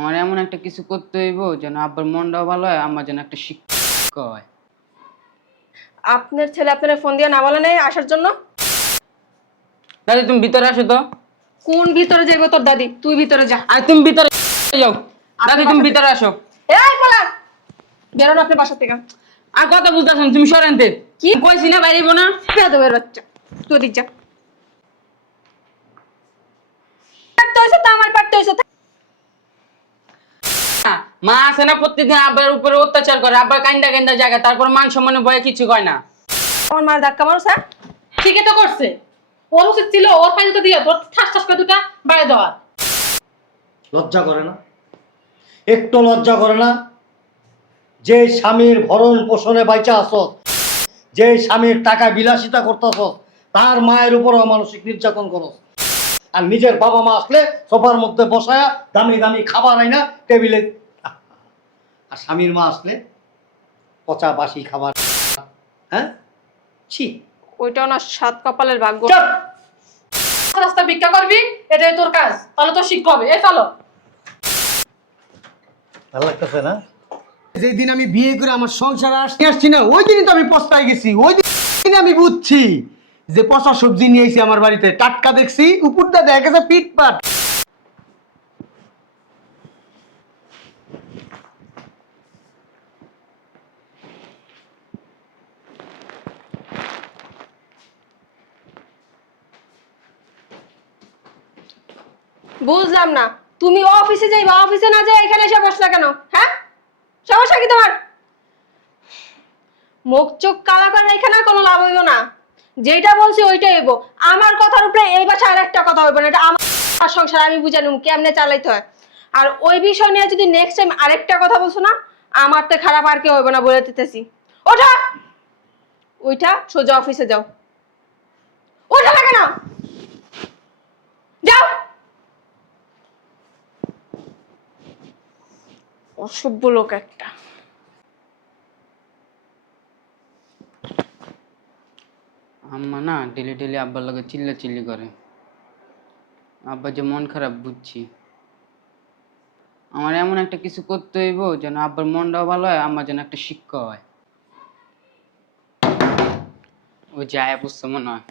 আমার এমন একটা কিছু করতে হইব যেন আব্বার মনটাও ভালো হয় আমার যেন একটা শিক্ষা হয়। আপনার ছেলে আপনার ফোন দিয়ে না বলে নেই আসার জন্য? দাদি তুমি ভিতরে আসো তো। কোন ভিতরে যাইবো তোর দাদি? তুই ভিতরে যা। আর তুমি ভিতরে যাও। দাদি তুমি ভিতরে আসো। এই পোলা বেরোন আপনার বাসা থেকে। আর কথা বুঝতেছ তুমি সরেনতে কি? কইছি না বাইরেব না। পেয়াদবের বাচ্চা। তুই যা। পারতে হয়েছে তো আমার পারতে হয়েছে মা আছে না প্রত্যেকদিন আব্বার উপরে অত্যাচার করে আব্বার কাইন্দা কাইন্দা জায়গা তারপর মান সম্মানে ভয়ে কিছু কয় না। আমার মার ধাক্কা মারো স্যার। ঠিকই তো করছে। ওর উচিত ছিল ওর পায়ে তো দিয়ে তোর ঠাস ঠাস করে দুটা বাইরে দেওয়ার। লজ্জা করে না? একটু লজ্জা করে না? যে স্বামীর ভরণ পোষণে বাইচা আসস যে স্বামীর টাকা বিলাসিতা করতেছ তার মায়ের উপরও মানসিক নির্যাতন করস আর নিজের বাবা মা আসলে সোফার মধ্যে বসায়া দামি দামি খাবার আইনা টেবিলে আর স্বামীর মা আসলে পচা বাসি খাবার হ্যাঁ? ছি। ওইটাও না সাত কপালের ভাগ্য। চুপ! রাস্তা ভিক্ষা করবি এটাই তোর কাজ। তাহলে তো শিক্ষা হবে। এই চলো। ভালো লাগতেছে না? যেই দিন আমি বিয়ে করে আমার সংসার আসতে আসছি না ওই দিনই তো আমি পস্তায় গেছি। ওই দিন আমি বুঝছি যে পচা সবজি নিয়ে এসেছি আমার বাড়িতে টাটকা দেখছি উপরটা দেখা গেছে পিট পাট বুঝলাম না। তুমি অফিসে যাইবা অফিসে না যাই এখানে এসে বসলা কেন? হ্যাঁ? সমস্যা কি তোমার? মুখ চোখ কালা করে এখানে কোনো লাভ হইব না। যেটা বলছি ওইটাই হইব। আমার কথার উপরে এই বাসায় আর একটা কথা হইব না। এটা আমার সংসার আমি বুঝানুম কেমনে চালাইতে হয়। আর ওই বিষয় নিয়ে যদি নেক্সট টাইম আরেকটা কথা বলছো না, আমার তো খারাপ আর কেউ হইব না বলে দিতেছি। ওঠা! ওইটা সোজা অফিসে যাও। ওঠা লাগে না যাও অসভ্য লোক একটা। আম্মা না ডেলি ডেলি আব্বার লগে চিল্লা চিল্লি করে। আব্বা যে মন খারাপ বুঝছি। আমার এমন একটা কিছু করতে হইব যেন আব্বার মনটাও ভালো হয় আমার যেন একটা শিক্ষা হয়। ও যায় বুঝতে মনে হয়।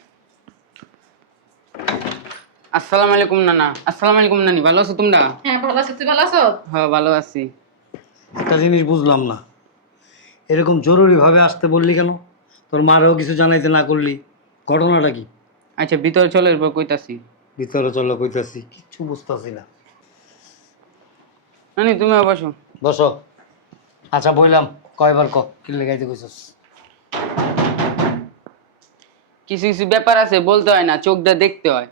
আসসালামু আলাইকুম নানা। আসসালামু আলাইকুম নানি ভালো আছো তোমরা? হ্যাঁ ভালো আছো। তুই ভালো আছো? হ্যাঁ ভালো আছি। একটা জিনিস বুঝলাম না। এরকম জরুরিভাবে আসতে বললি কেন? তোর মারেও কিছু জানাইতে না করলি। ঘটনাটা কি? আচ্ছা ভিতরে চলো এরপর কইতাছি। ভিতরে চলো কইতাছি। কিচ্ছু বুঝতেছি না। নানি তুমিও বসো। বসো। আচ্ছা বললাম কয়বার ক? কি লেগাইতে কইছস? কিছু কিছু ব্যাপার আছে বলতে হয় না চোখটা দেখতে হয়।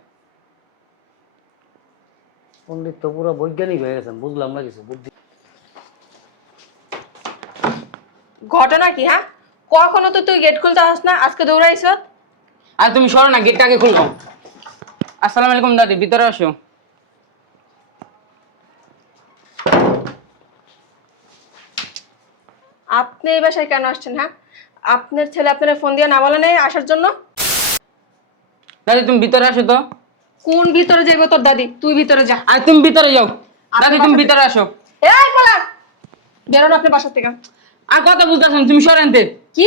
পণ্ডিত তো পুরো বৈজ্ঞানিক হয়ে গেছেন বুঝলাম না কিছু বুদ্ধি ঘটনা কি হ্যাঁ? কখনো তো তুই গেট খুলতে আস না আজকে দৌড়াইছ আর তুমি সরো না গেটটা আগে খুলবো? আসসালামু আলাইকুম দাদি ভিতরে আসো। আপনি এই বাসায় কেন আসছেন হ্যাঁ? আপনার ছেলে আপনার ফোন দিয়ে না বলে নেই আসার জন্য? দাদি তুমি ভিতরে আসো তো। কোন ভিতরে যাইবো তোর দাদি? তুই ভিতরে যা। আর তুমি ভিতরে যাও। দাদি তুমি ভিতরে আসো। এই পোলা! বেরোন আপনি বাসা থেকে। আর কথা বুঝতেছ তুমি সরেনতে কি?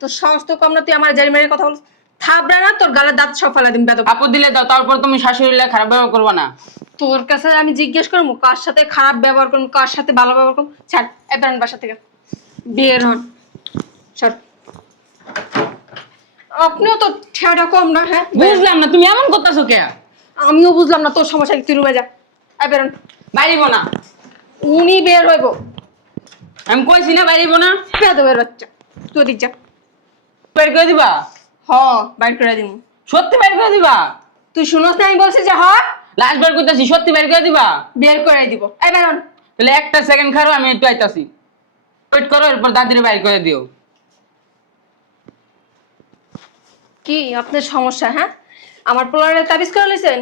তোর সাহস তো কম না তুই আমার জারি মেরে কথা বল থাবড়া না তোর গালের দাঁত সব ফেলা দিন বেদব আপদ দিলে দাও তারপর তুমি শাশুড়ি লাগে খারাপ ব্যবহার করবে না। তোর কাছে আমি জিজ্ঞেস করব কার সাথে খারাপ ব্যবহার করব কার সাথে ভালো ব্যবহার করব? ছাড় এ বেরোন বাসা থেকে। বের হন। সর আপনিও তো ঠেয়াটা কম না হ্যাঁ? বুঝলাম না তুমি এমন করতেছো কে? আমিও বুঝলাম না তোর সমস্যা কি? তুই রুমে যা। এ বেরোন। বাইরিব না। উনি বের হইব। আমি কইছি না বাইরিব না। বেদবের বাচ্চা তুই দিক যা। বের করে দিবা? হ বাইর করে দিমু। সত্যি বের করে দিবা? তুই শুনোস না আমি বলছি যে হ। লাস্ট বার করতেছি সত্যি বের করে দিবা? বের করে দিব। এই বেরোন তাহলে একটা সেকেন্ড খারো আমি একটু আইতাছি। ওয়েট করো এরপর দাদিরে বাইর করে দিও। কি আপনার সমস্যা হ্যাঁ? আমার পোলারে তাবিজ করে লইছেন?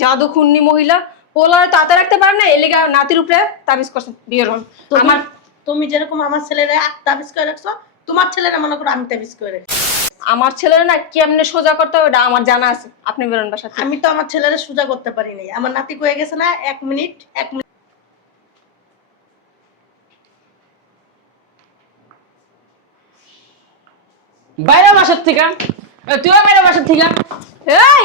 জাদু খুন্নি মহিলা পোলারে তাতে রাখতে পারে না এলিগা নাতির উপরে তাবিজ করছেন। বিয়ের আমার তুমি যেরকম আমার ছেলেরা তাবিজ করে রাখছো তোমার ছেলেরা মনে করো আমি তাবিজ করে রাখছি আমার ছেলেরা না কি আপনি সোজা করতে হবে আমার জানা আছে। আপনি বেরোন বাসা আমি তো আমার ছেলেরা সোজা করতে পারি নাই। আমার নাতি কয়ে গেছে না এক মিনিট এক মিনিট। বাইরে বাসার থেকে? তুইও বাইরে বাসার থেকে? এই!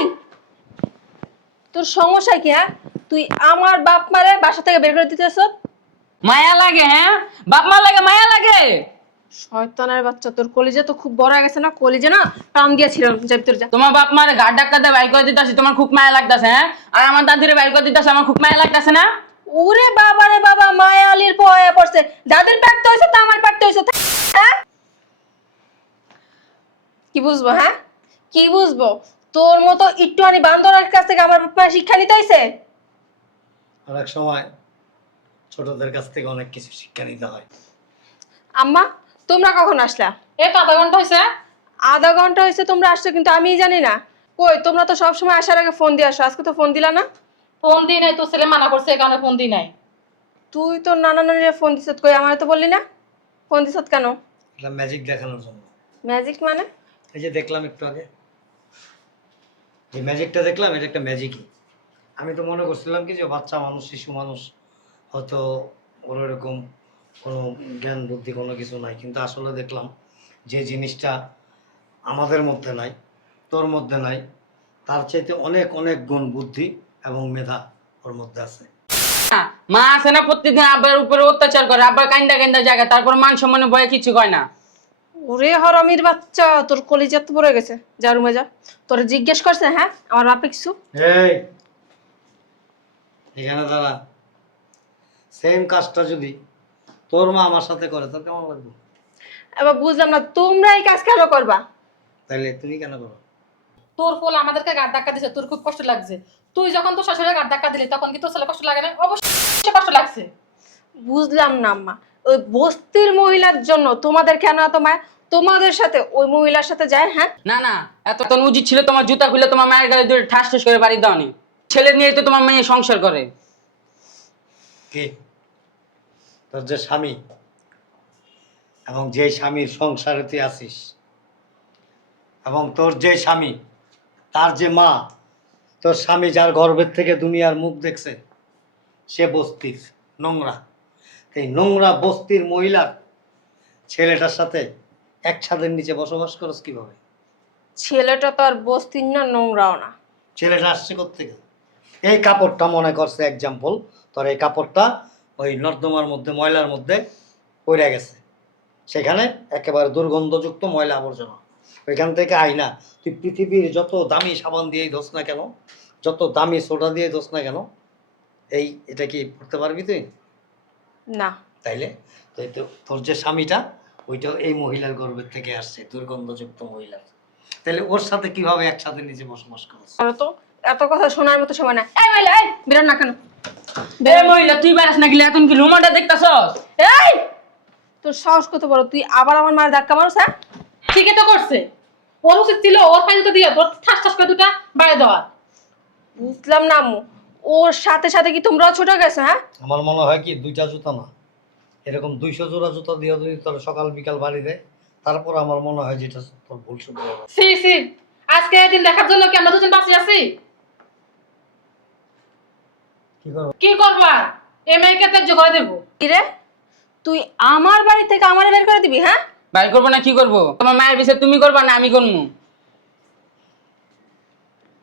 তোর সমস্যা কি হ্যাঁ? তুই আমার বাপ মারে বাসা থেকে বের করে দিতেছ? মায়া লাগে হ্যাঁ? বাপ মা লাগে মায়া লাগে? শয়তানের বাচ্চা তোর কলিজা তো খুব বড় হয়ে গেছে না? কলিজা না? টান দিয়েছিলাম যাবি তোর যা। তোমার বাপ মারে গাড় ডাক্কা দিয়ে বাইর করে দিতেছি তোমার খুব মায়া লাগতেছে হ্যাঁ? আর আমার দাদিরে বাইর করে দিতেছে আমার খুব মায়া লাগতেছে না? ওরে বাবা রে বাবা মায়া আলীর পোয়া পড়ছে। দাদির প্যাকটা হয়েছে তো আমার প্যাকটা হয়েছে হ্যাঁ? কি বুঝব হ্যাঁ? কি বুঝব? তোর মতো একটুখানি বান্দরের কাছ থেকে আমার বাপ মায়ের শিক্ষা নিতে হয়েছে অনেক সময় ছোটদের কাছ থেকে অনেক কিছু শিক্ষা নিতে হয়। আম্মা তোমরা কখন আসলা? এই তো আধা ঘণ্টা হয়েছে আধা ঘণ্টা হয়েছে তোমরা আসছো কিন্তু আমিই জানি না। কই তোমরা তো সবসময় আসার আগে ফোন দিয়ে আসো আজকে তো ফোন দিলা না? ফোন দিই নাই তোর ছেলে মানা করছে এই কারণে ফোন দিই নাই। তুই তো নানা নানিরা ফোন দিছত কই আমার তো বললি না? ফোন দিছত কেন? এটা ম্যাজিক দেখানোর জন্য। ম্যাজিক মানে? এই যে দেখলাম একটু আগে। যে ম্যাজিকটা দেখলাম এটা একটা ম্যাজিকই আমি তো মনে করছিলাম কি যে বাচ্চা মানুষ শিশু মানুষ হয়তো ওর এরকম কোনো জ্ঞান বুদ্ধি কোনো কিছু নাই। কিন্তু আসলে দেখলাম যে জিনিসটা আমাদের মধ্যে নাই তোর মধ্যে নাই তার চাইতে অনেক অনেক গুণ বুদ্ধি এবং মেধা ওর মধ্যে আছে। মা আছে না প্রত্যেকদিন আব্বার উপরে অত্যাচার করে আব্বার কান্দা কান্দা জায়গা তারপর মান সম্মানে ভয়ে কিছু কয় না। ওরে হরামির বাচ্চা তোর কলিজা তো পড়ে গেছে। যা রুমে যা। তোরে জিজ্ঞেস করছে হ্যাঁ? আমার বাপে কিছু? এই এখানে দাঁড়া। সেম কাজটা যদি তোর মা আমার সাথে করে তোর কেমন লাগবে? এবার বুঝলাম না তোমরা এই কাজ কেন করবা? তাহলে তুমি কেন করো তোর ফল আমাদেরকে গাড় ধাক্কা দিছে তোর খুব কষ্ট লাগছে। তুই যখন তোর শ্বশুরের গাড় ধাক্কা দিলি তখন কি তোর ছেলে কষ্ট লাগে না? অবশ্যই কষ্ট লাগছে। বুঝলাম না আম্মা। ওই বস্তির মহিলার জন্য তোমাদের কেন এত মায়া? তোমাদের সাথে ওই মহিলার সাথে যায় হ্যাঁ? না না এত তো উচিত ছিল তোমার জুতা খুলে তোমার মায়ের গায়ে দুটো ঠাস ঠাস করে বাড়ি দাওনি। ছেলে নিয়ে তো তোমার মেয়ে সংসার করে। কে? তোর যে স্বামী এবং যে স্বামীর সংসারে তুই আসিস এবং তোর যে স্বামী তার যে মা তোর স্বামী যার গর্ভের থেকে দুনিয়ার মুখ দেখছে সে বস্তির নোংরা। এই নোংরা বস্তির মহিলার ছেলেটার সাথে এক ছাদের নিচে বসবাস করস কীভাবে? ছেলেটা তো আর বস্তির না নোংরাও না। ছেলেটা আসছে কোথেকে এই কাপড়টা মনে করছে এক্সাম্পল তোর এই কাপড়টা ওই নর্দমার মধ্যে ময়লার মধ্যে পড়ে গেছে। সেখানে একেবারে দুর্গন্ধযুক্ত ময়লা আবর্জনা। ওইখান থেকে আইনা তুই পৃথিবীর যত দামি সাবান দিয়েই ধোস না কেন যত দামি সোডা দিয়ে ধোস না কেন এই এটা কি পড়তে পারবি তুই? না। তাইলে? তো তো তোর যে স্বামীটা ওইটা এই মহিলার গর্ভের থেকে আসছে দুর্গন্ধযুক্ত মহিলা তাহলে ওর সাথে কীভাবে একসাথে নিজে বসবাস করছে তো এত কথা শোনার মতো সময় না এই মহিলা এই বেরোন না কেন? এ মহিলা তুই বেড়াস না গেলে এখন কি রুমাটা দেখতেছস? এই! তোর সাহস কত বড়? তুই আবার আমার মায়ের ধাক্কা মারছ হ্যাঁ? ঠিকই তো করছে। ওর উচিত ছিল ওর পায়ে তো দিয়ে তোর ঠাস ঠাস করে দুটা বাইরে দেওয়া বুঝলাম না আম্মু। ওর সাথে সাথে কি তোমরাও ছোট গেছো হ্যাঁ? আমার মনে হয় কি দুইটা জুতা না। এরকম দুইশো জোড়া জুতা দিয়ে যদি তোর সকাল বিকাল বাড়ি দেয় তারপর আমার মনে হয় যেটা তোর ভুল শুধু সি সি আজকে দিন দেখার জন্য কি আমরা দুজন বাঁচিয়ে আছি? কি করব? কি করবা? এই মেয়েকে ত্যায্য করে দেবো। কি রে? তুই আমার বাড়ি থেকে আমারে বের করে দিবি হ্যাঁ? বাই করব না কি করব? তোমার মায়ের বিষয় তুমি করবা না আমি করব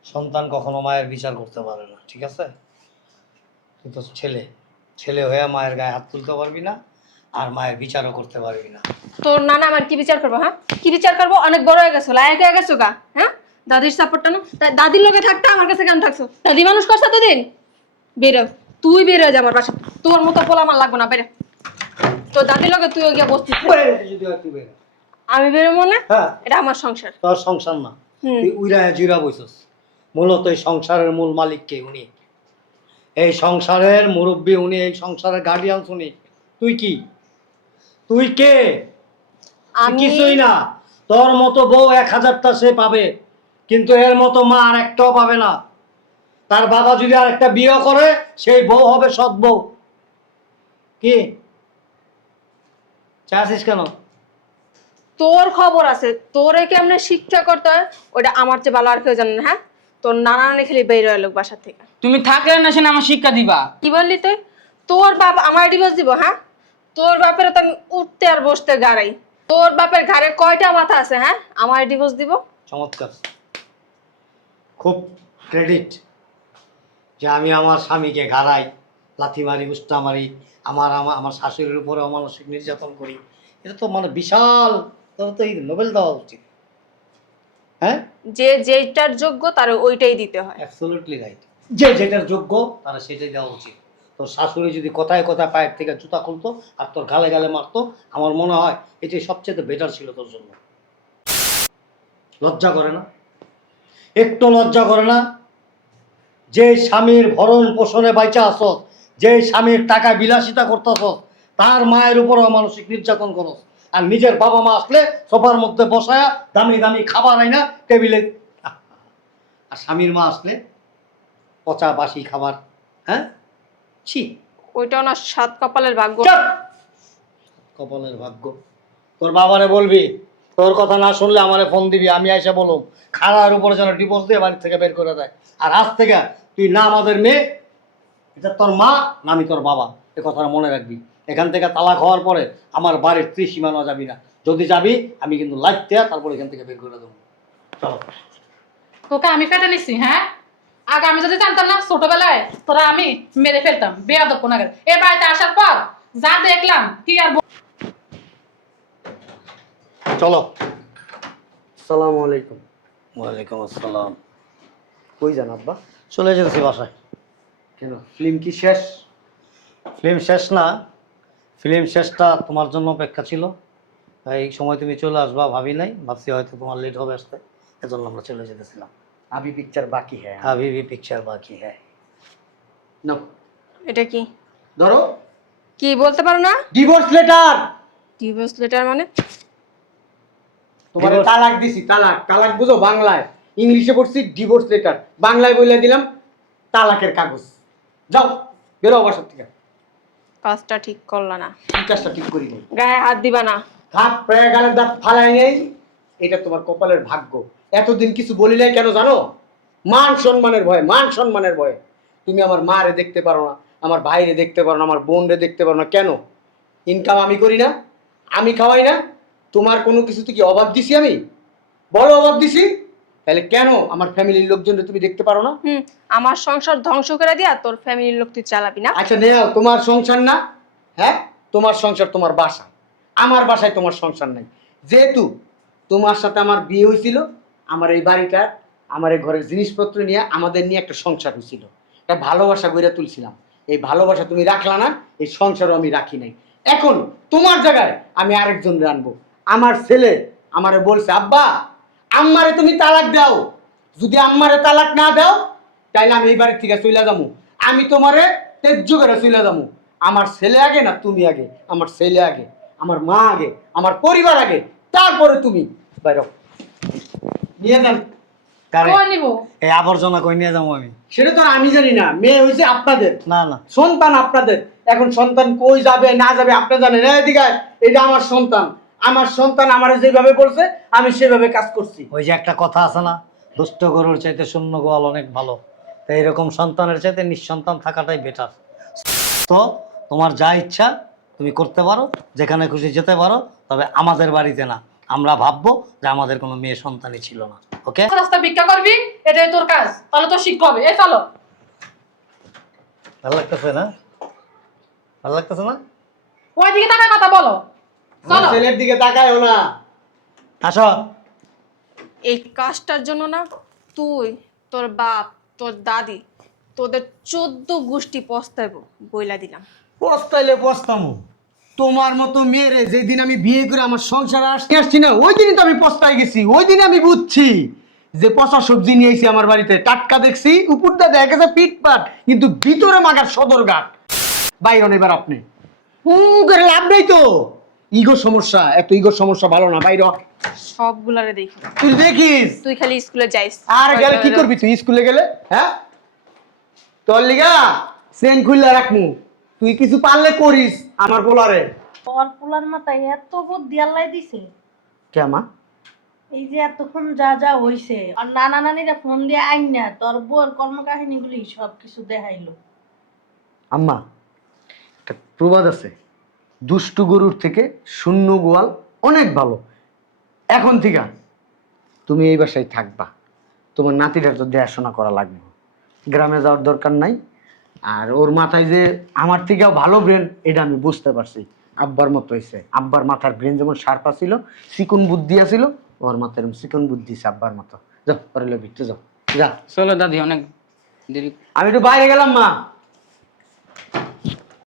সন্তান কখনো মায়ের বিচার করতে পারে না ঠিক আছে? তুই তো ছেলে। ছেলে হয়ে মায়ের গায়ে হাত তুলতে পারবি না আর মায়ের বিচারও করতে পারবি না। তোর নানা আমার কি বিচার করব হ্যাঁ? কি বিচার করব? অনেক বড় হয়ে গেছো লায়ক হয়ে গেছো গা হ্যাঁ? দাদির সাপোর্টটা না দাদির লোকে থাকতে আমার কাছে কেন থাকছো? দাদি মানুষ করছে এতদিন? বেরো। তুই বেরো যা আমার বাসা। তোর মতো পোলা আমার লাগবে না বেরো। তোর দাদির লোকে তুইও গিয়ে বেরো। আমি বেরোবো না হ্যাঁ। এটা আমার সংসার। তোর সংসার না। তুই উইরা জুইরা বইছস। মূলত এই সংসারের মূল মালিক কে উনি। এই সংসারের মুরব্বী উনি এই সংসারের গার্ডিয়ান উনি। তুই কি? তুই কে? আমি কিছুই না। তোর মতো বউ এক হাজারটা সে পাবে। কিন্তু এর মতো মা আর একটাও পাবে না। তার বাবা যদি আর একটা বিয়ে করে সেই বউ হবে সৎ বউ। কি? চাচ্ছিস কেন? তোর খবর আছে। তোরে কেমনে শিক্ষা করতে হয় ওটা আমার চেয়ে ভালো আর কেউ জানে না হ্যাঁ? তোর নানা নানি খেলে বের হয়ে লোক বাসার থেকে। তুমি থাকলে না শুনে আমার শিক্ষা দিবা? কি বললি তুই? তোর বাপ আমার ডিভোর্স দিব হ্যাঁ? তোর বাপের তো আমি উঠতে আর বসতে গাড়াই। তোর বাপের ঘাড়ে কয়টা মাথা আছে হ্যাঁ? আমার ডিভোর্স দিব। চমৎকার। খুব ক্রেডিট যে আমি আমার স্বামীকে ঘাড়াই লাথি মারি উস্তা মারি আমার আমার আমার শাশুড়ির উপরে অমানসিক নির্যাতন করি। এটা তো মানে বিশাল তো এই নোবেল দেওয়া উচিত। হ্যাঁ? যে যেটার যোগ্য তার ওইটাই দিতে হয়। অ্যাবসলিউটলি রাইট যে যেটার যোগ্য তারা সেটাই দেওয়া উচিত। তোর শাশুড়ি যদি কথায় কথায় পায়ের থেকে জুতা খুলতো আর তোর গালে গালে মারতো আমার মনে হয় এটাই সবচেয়ে বেটার ছিল তোর জন্য। লজ্জা করে না? একটু লজ্জা করে না? যে স্বামীর ভরণ পোষণে বাইচা আসস যে স্বামীর টাকা বিলাসিতা করতেছ তার মায়ের উপর মানসিক নির্যাতন করস। আর নিজের বাবা মা আসলে সোফার মধ্যে বসায়া দামি দামি খাবার আইনা টেবিলে আর স্বামীর মা আসলে পচা বাসি খাবার হ্যাঁ? ছি। ওইটা না সাত কপালের ভাগ্য। কপালের ভাগ্য। তোর বাবারে বলবি তোর কথা না শুনলে আমারে ফোন দিবি, আমি এসে বলুম খাড়ার উপরে যেন ডিভোর্স দিয়ে বাড়ি থেকে বের করে দেয়। আর আজ থেকে তুই না আমাদের মেয়ে, এটা তোর মা না আমি তোর বাবা, এ কথাটা মনে রাখবি। এখান থেকে তালাক হওয়ার পরে আমার বাড়ির ত্রিসীমানা যাবি না। যদি যাবি, আমি কিন্তু লাইট দেয়া তারপর এখান থেকে বের করে দেবো। তোকে আমি ফেটে নিছি হ্যাঁ? আগে আমি যদি জানতাম না, ছোটবেলায় তোরা আমি মেরে ফেলতাম, বেয়াদব কোন এ বাড়িতে আসার পর যা দেখলাম, কি আর বল- চলো। আসসালামু আলাইকুম। ওয়ালাইকুম আসসালাম। কই যান আব্বা? চলে যেতেছি বাসায়। কেন ফিল্ম কি শেষ? ফিল্ম শেষ না। ফিল্ম শেষটা তোমার জন্য অপেক্ষা ছিল। এই সময় তুমি চলে আসবা ভাবি নাই। ভাবছি হয়তো তোমার লেট হবে আসতে। এজন্য আমরা চলে যেতেছিলাম। আবি পিকচার বাকি হ্যাঁ। আবি বি পিকচার বাকি হ্যাঁ। না এটা কি? ধরো। কি বলতে পারো না? ডিভোর্স লেটার ডিভোর্স লেটার মানে? তোমার তালাক দিছি তালাক। তালাক বুঝো বাংলায়। ইংলিশে পড়ছি ডিভোর্স লেটার বাংলায় বলে দিলাম তালাকের কাগজ। যাও বেরো বাসার থেকে। কাজটা ঠিক করলা না। কাজটা ঠিক করি নাই। গায়ে হাত দিবা না। হাত প্রায় গালের দাঁত ফালাই নেই। এটা তোমার কপালের ভাগ্য। এতদিন কিছু বলি নাই কেন জানো? মান সম্মানের ভয় মান সম্মানের ভয়। তুমি আমার মারে দেখতে পারো না আমার ভাইরে দেখতে পারো না আমার বোনরে দেখতে পারো না। কেন? ইনকাম আমি করি না আমি খাওয়াই না তোমার কোনো কিছুতে কি অভাব দিছি আমি? বড় অভাব দিছি? তাহলে কেন আমার ফ্যামিলির লোকজনকে তুমি দেখতে পারো না? হুম আমার সংসার ধ্বংস করে দিয়া তোর ফ্যামিলির লোক তুই চালাবি না? আচ্ছা নেও তোমার সংসার না? হ্যাঁ? তোমার সংসার তোমার বাসা। আমার বাসায় তোমার সংসার নাই। যেহেতু তোমার সাথে আমার বিয়ে হয়েছিল আমার এই বাড়িটা আমার এই ঘরের জিনিসপত্র নিয়ে আমাদের নিয়ে একটা সংসার হয়েছিল। একটা ভালোবাসা গড়ে তুলছিলাম। এই ভালোবাসা তুমি রাখলা না এই সংসারও আমি রাখি নাই। এখন তোমার জায়গায় আমি আরেকজন রানবো আমার ছেলে আমারে বলছে আব্বা আম্মারে তুমি তালাক দাও। যদি আম্মারে তালাক না দাও তাইলে আমি এই বাড়ির থেকে চলে যাব আমি তোমারে তেজ্য করে চলে যাব আমার ছেলে আগে না তুমি আগে? আমার ছেলে আগে আমার মা আগে আমার পরিবার আগে তারপরে তুমি। বাইর নিয়ে যান। কারে? কই নিবো? এই আবর্জনা কই নিয়ে যাব আমি? সেটা তো আমি জানি না মেয়ে হয়েছে আপনাদের। না না। সন্তান আপনাদের। এখন সন্তান কই যাবে না যাবে আপনি জানেন। এই দিকে এটা আমার সন্তান। আমার সন্তান আমার যেভাবে বলছে আমি সেভাবে কাজ করছি। ওই যে একটা কথা আছে না দুষ্ট গরুর চাইতে শূন্য গোয়াল অনেক ভালো। তো এইরকম সন্তানের চাইতে নিঃসন্তান থাকাটাই বেটার তো তোমার যা ইচ্ছা তুমি করতে পারো যেখানে খুশি যেতে পারো তবে আমাদের বাড়িতে না। আমরা ভাববো যে আমাদের কোনো মেয়ে সন্তানই ছিল না ওকে? রাস্তা ভিক্ষা করবি এটাই তোর কাজ। তাহলে তো শিখতে হবে। এই চলো। ভালো লাগতেছে না? ভালো লাগতেছে না? ওই দিকে তাকায় কথা বলো। চলো। ছেলের দিকে তাকায়ও না। আসো। এই কাজটার জন্য না তুই তোর বাপ তোর দাদি তোদের চোদ্দ গোষ্ঠী পস্তাইব বইলা দিলাম। পস্তাইলে পস্তামো। তোমার মতো মেয়েরে যেদিন আমি বিয়ে করে আমার সংসারে আসতে আসছি না ওই দিনই তো আমি পস্তায় গেছি ওই দিন আমি বুঝছি যে পচা সবজি নিয়ে এসেছি আমার বাড়িতে টাটকা দেখছি উপরটা দেখা গেছে পিটপাট কিন্তু ভিতরে মাগার সদর ঘাট বাইরন এবার আপনি। হুম করে লাভ নেই তো। ইগো সমস্যা এত ইগো সমস্যা ভালো না বাইর। সবগুলারে দেখি। তুই দেখিস? তুই খালি স্কুলে যাইস। আর গেলে কি করবি তুই? স্কুলে গেলে? হ্যাঁ? তোর লিগা? সেন খুললে রাখমু। তুই কিছু পারলে করিস আমার বলারে তোর পোলার মাথায় এত বুদ্ধি আল্লাহ দিছে। কেমা এই যে এতক্ষণ যা যা হইছে। আর নানা নানিরা ফোন দিয়ে আইন না তোর বউর কর্মকাহিনীগুলি সব কিছু দেখাইলো। আম্মা একটা প্রবাদ আছে। দুষ্টু গরুর থেকে শূন্য গোয়াল অনেক ভালো। এখন থেকে তুমি এই বাসায় থাকবা। তোমার নাতিটার তো দেখাশোনা করা লাগবে। গ্রামে যাওয়ার দরকার নাই। আর ওর মাথায় যে আমার থেকেও ভালো ব্রেন এটা আমি বুঝতে পারছি। আব্বার মতো হয়েছে। আব্বার মাথার ব্রেন যেমন শার্পা ছিল চিকন বুদ্ধি আছিল ওর মাথায় এরকম চিকন বুদ্ধি আছে আব্বার মতো। যাও পরে ভিতরে যাও। যা। চলো দাদি অনেক দেরি। আমি একটু বাইরে গেলাম মা।